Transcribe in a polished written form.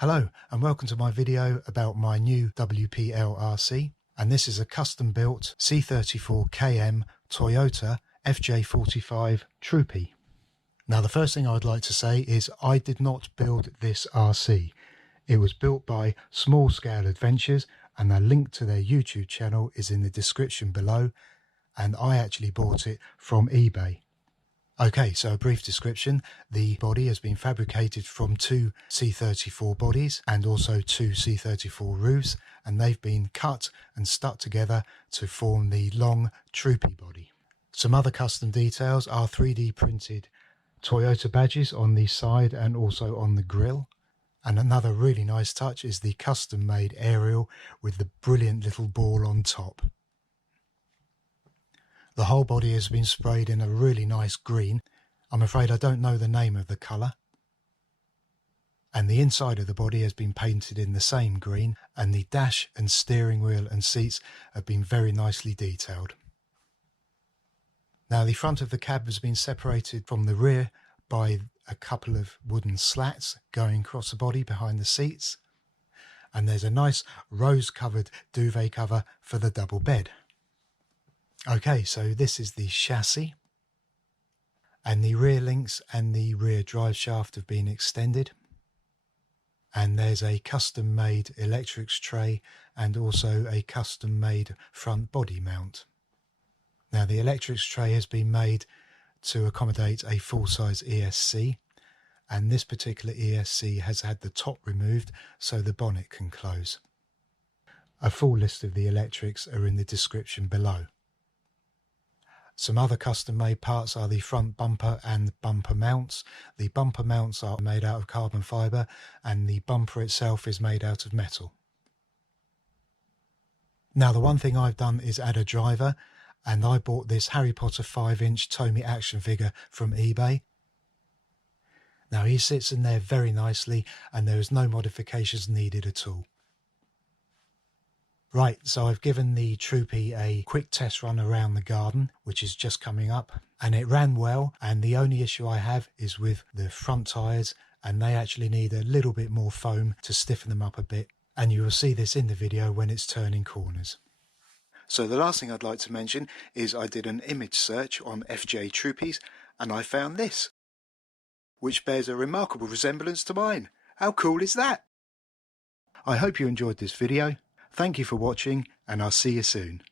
Hello and welcome to my video about my new WPL RC, and this is a custom built C34KM Toyota FJ45 Troopy. Now the first thing I'd like to say is I did not build this RC. It was built by Small Scale Adventures and a link to their YouTube channel is in the description below, and I actually bought it from eBay. Okay, so a brief description. The body has been fabricated from two C34 bodies and also two C34 roofs, and they've been cut and stuck together to form the long Troopy body. Some other custom details are 3D printed Toyota badges on the side and also on the grille. And another really nice touch is the custom made aerial with the brilliant little ball on top. The whole body has been sprayed in a really nice green. I'm afraid I don't know the name of the colour. And the inside of the body has been painted in the same green, and the dash and steering wheel and seats have been very nicely detailed. Now the front of the cab has been separated from the rear by a couple of wooden slats going across the body behind the seats. And there's a nice rose covered duvet cover for the double bed. Okay, so this is the chassis, and the rear links and the rear drive shaft have been extended, and there's a custom made electrics tray and also a custom made front body mount. Now the electrics tray has been made to accommodate a full-size ESC, and this particular ESC has had the top removed so the bonnet can close. A full list of the electrics are in the description below. Some other custom made parts are the front bumper and bumper mounts. The bumper mounts are made out of carbon fibre and the bumper itself is made out of metal. Now the one thing I've done is add a driver, and I bought this Harry Potter 5-inch Tomy action figure from eBay. Now he sits in there very nicely and there is no modifications needed at all. Right, so I've given the Troopy a quick test run around the garden, which is just coming up, and it ran well, and the only issue I have is with the front tyres, and they actually need a little bit more foam to stiffen them up a bit, and you will see this in the video when it's turning corners. So the last thing I'd like to mention is I did an image search on FJ Troopies, and I found this, which bears a remarkable resemblance to mine. How cool is that? I hope you enjoyed this video. Thank you for watching, and I'll see you soon.